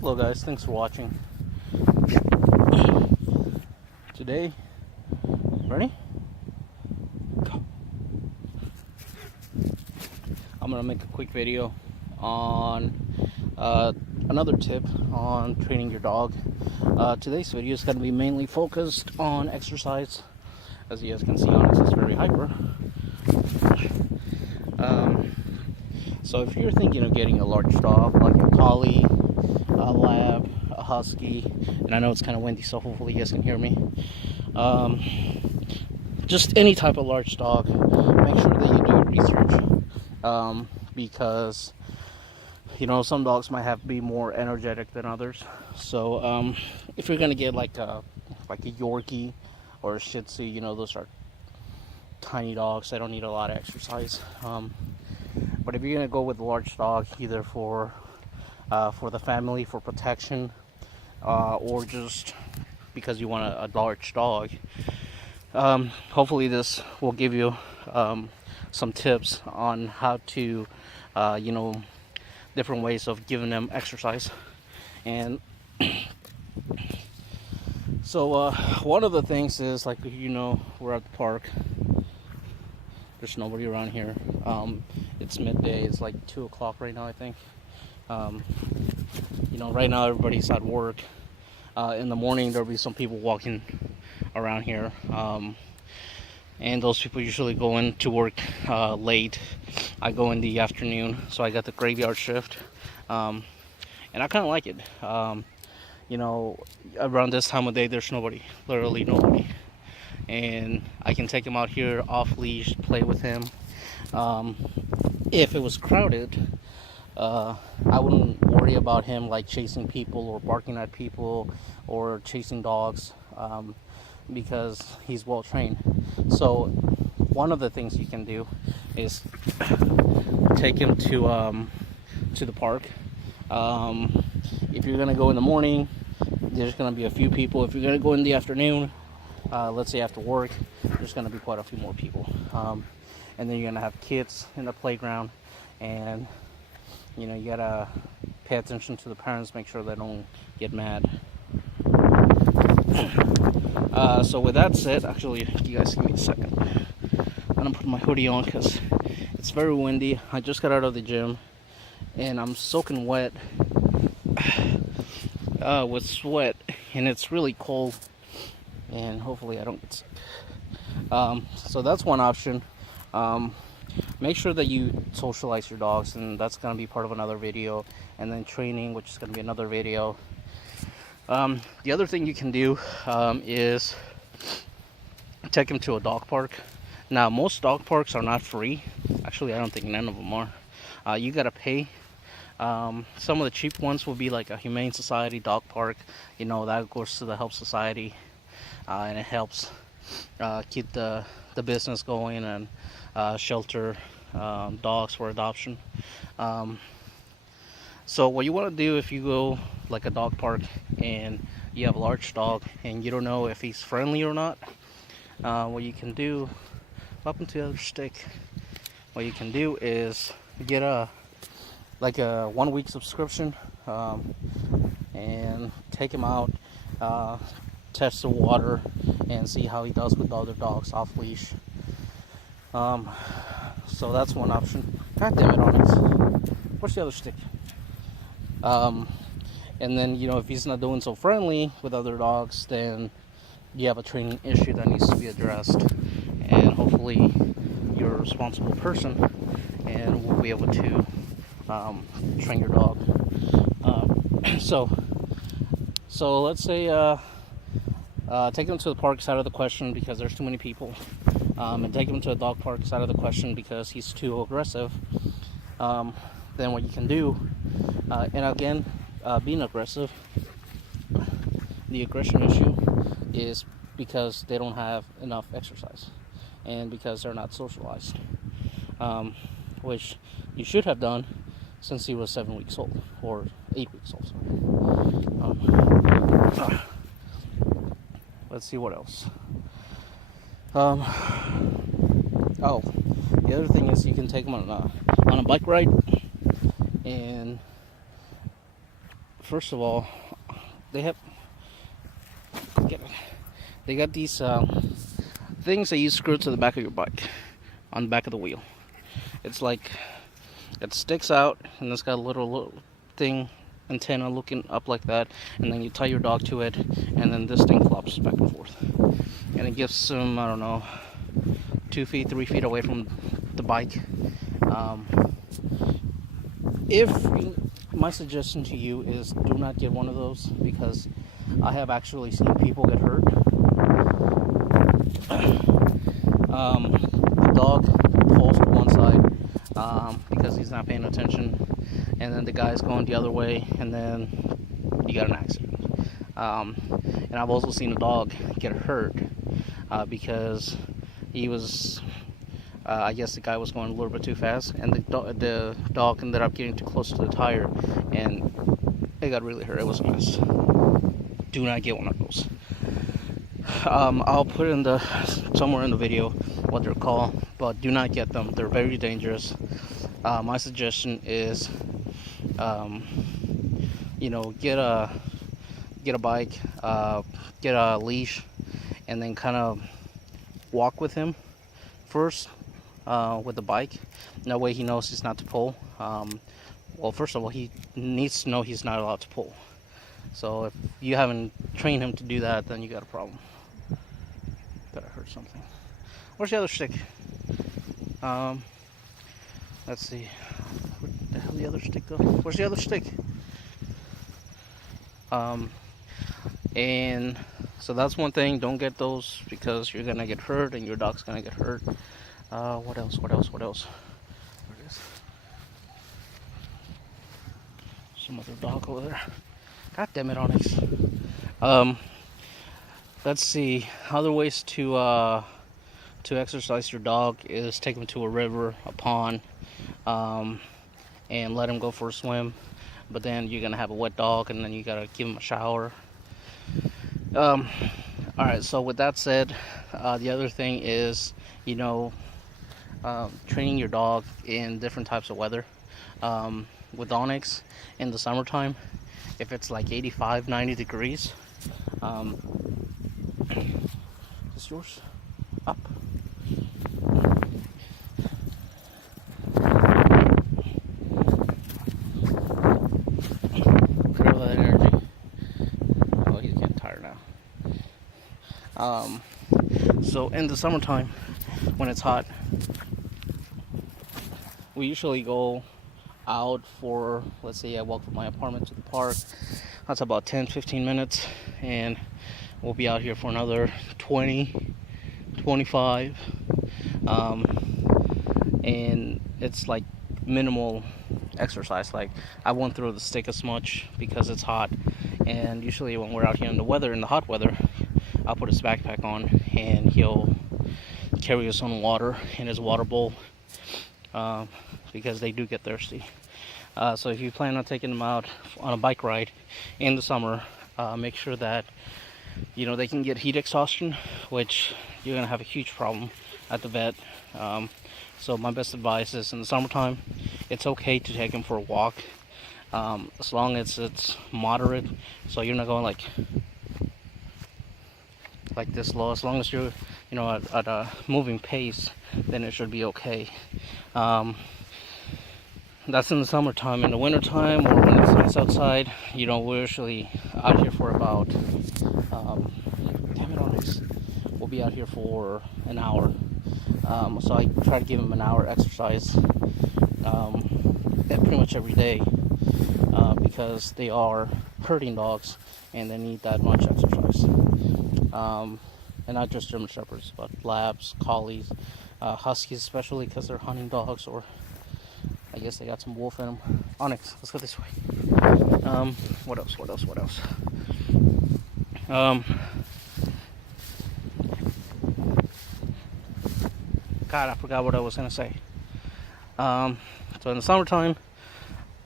Hello guys, thanks for watching. Today, ready? Go. I'm gonna make a quick video on another tip on training your dog. Today's video is gonna be mainly focused on exercise. As you guys can see, Onyx is very hyper. So if you're thinking of getting a large dog like a collie, a lab, a husky, and I know it's kind of windy, so hopefully you guys can hear me. Just any type of large dog, make sure that you do research, because some dogs might have to be more energetic than others. So if you're gonna get like a Yorkie or a Shih Tzu, those are tiny dogs. They don't need a lot of exercise. But if you're gonna go with a large dog, either for the family, for protection, or just because you want a large dog, hopefully this will give you some tips on how to, different ways of giving them exercise. And so one of the things is, like, we're at the park. There's nobody around here. It's midday. It's like 2 o'clock right now, I think. Right now everybody's at work. In the morning there'll be some people walking around here, and those people usually go into work late. I go in the afternoon, so I got the graveyard shift, and I kind of like it. Around this time of day there's nobody, literally nobody, and I can take him out here off leash, play with him. If it was crowded, I wouldn't worry about him like chasing people or barking at people or chasing dogs, because he's well trained. So one of the things you can do is take him to the park. If you're gonna go in the morning, there's gonna be a few people. If you're gonna go in the afternoon, let's say after work, there's gonna be quite a few more people. And then you're gonna have kids in the playground, and you gotta pay attention to the parents, make sure they don't get mad. So with that said, actually, you guys give me a second. I'm gonna put my hoodie on because it's very windy. I just got out of the gym and I'm soaking wet with sweat, and it's really cold, and hopefully I don't get sick. So that's one option. Make sure that you socialize your dogs, and that's going to be part of another video. And then training, which is going to be another video. The other thing you can do is take them to a dog park. Now, most dog parks are not free. Actually, I don't think none of them are. You got to pay. Some of the cheap ones will be like a Humane Society dog park. That goes to the Help Society, and it helps keep the business going and shelter dogs for adoption. So what you want to do if you go like a dog park and you have a large dog and you don't know if he's friendly or not, what you can do, up into the other stick, what you can do is get a 1-week subscription, and take him out, test the water, and see how he does with the other dogs off leash. So that's one option. God damn it, Onyx. Where's the other stick? And then, if he's not doing so friendly with other dogs, then you have a training issue that needs to be addressed. And hopefully you're a responsible person and will be able to train your dog. So let's say take them to the park is out of the question because there's too many people. And take him to a dog park is out of the question because he's too aggressive. Then what you can do, and again, being aggressive, the aggression issue is because they don't have enough exercise and because they're not socialized, which you should have done since he was 7 weeks old, or 8 weeks old, sorry. Let's see what else. Oh, the other thing is you can take them on a bike ride, and first of all, they have they got these things that you screw to the back of your bike, on the back of the wheel. It's like it sticks out, and it's got a little thing, antenna looking up like that, and then you tie your dog to it, and then this thing flops back and forth, and it gives them, I don't know, 2 feet, 3 feet away from the bike. If my suggestion to you is do not get one of those, because I have actually seen people get hurt. The dog falls to one side because he's not paying attention, and then the guy's going the other way, and then you got an accident. And I've also seen a dog get hurt because he was, I guess the guy was going a little bit too fast, and the dog ended up getting too close to the tire, and it got really hurt. It was a mess. Do not get one of those. I'll put in somewhere in the video what they're called, but do not get them. They're very dangerous. My suggestion is, get a bike, get a leash, and then kind of walk with him first with the bike. That way he knows he's not to pull. Well, first of all, he needs to know he's not allowed to pull. So if you haven't trained him to do that, then you got a problem. Gotta hurt something. Where's the other stick? Let's see. Where the hell the other stick go? Where's the other stick? And so that's one thing. Don't get those because you're gonna get hurt and your dog's gonna get hurt. What else? Where it is? Some other dog over there. God damn it, Onyx. Let's see. Other ways to exercise your dog is take him to a river, a pond, and let him go for a swim. But then you're gonna have a wet dog, and then you gotta give him a shower. All right. So with that said, the other thing is, training your dog in different types of weather. With Onyx in the summertime, if it's like 85, 90 degrees, is yours up? Put all that energy. Oh, he's getting tired now. So in the summertime, when it's hot, we usually go out for, let's say I walk from my apartment to the park. That's about 10-15 minutes, and we'll be out here for another 20-25, and it's like minimal exercise. Like, I won't throw the stick as much because it's hot, and usually when we're out here in the hot weather, I'll put his backpack on and he'll carry his own water in his water bowl, because they do get thirsty. So if you plan on taking them out on a bike ride in the summer, make sure that they can get heat exhaustion, which you're gonna have a huge problem at the vet. So my best advice is, in the summertime, it's okay to take them for a walk, as long as it's moderate. So you're not going like this low. As long as you're at a moving pace, then it should be okay. That's in the summertime. In the wintertime, or when it's nice outside, we're usually out here for about, damn it, Onyx. We'll be out here for an hour. So I try to give them an hour exercise pretty much every day, because they are herding dogs and they need that much exercise. And not just German Shepherds, but Labs, Collies, Huskies, especially because they're hunting dogs, or I guess they got some wolf in them. Onyx, let's go this way. What else? God, I forgot what I was gonna say. So in the summertime,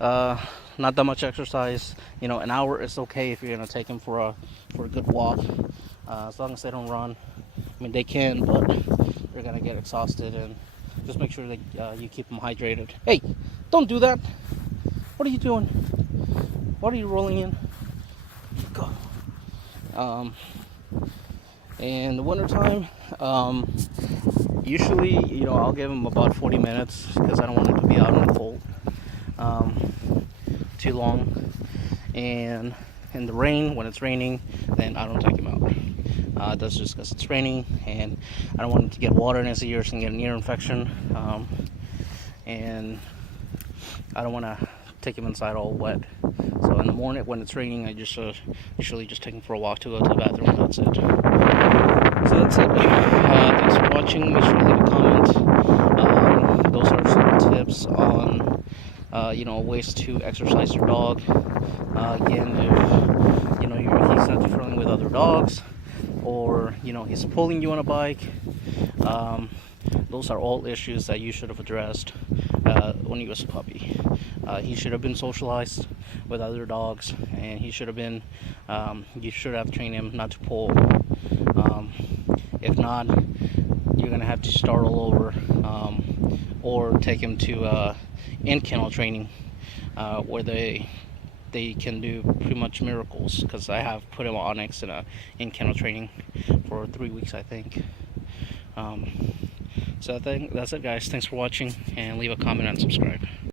not that much exercise. An hour is okay if you're gonna take them for a good walk, as long as they don't run. I mean, they can, but they're gonna get exhausted, and just make sure that you keep them hydrated. Hey, don't do that. What are you doing? What are you rolling in? Go. In the wintertime, usually, I'll give him about 40 minutes because I don't want him to be out in the cold too long. And in the rain, when it's raining, then I don't take him out. That's just because it's raining, and I don't want him to get water in his ears and get an ear infection. And I don't want to take him inside all wet. So in the morning, when it's raining, I just usually just take him for a walk to go to the bathroom, and that's it. So that's it. Thanks for watching. Make sure to leave a comment. Those are some tips on ways to exercise your dog. Again, if he's not interfering with other dogs, or he's pulling you on a bike, those are all issues that you should have addressed when he was a puppy. He should have been socialized with other dogs, and he should have been. You should have trained him not to pull. If not, you're gonna have to start all over, or take him to in-kennel training, where they can do pretty much miracles. Because I have put him on Onyx in kennel training for 3 weeks, I think. So I think that's it, guys. Thanks for watching, and leave a comment and subscribe.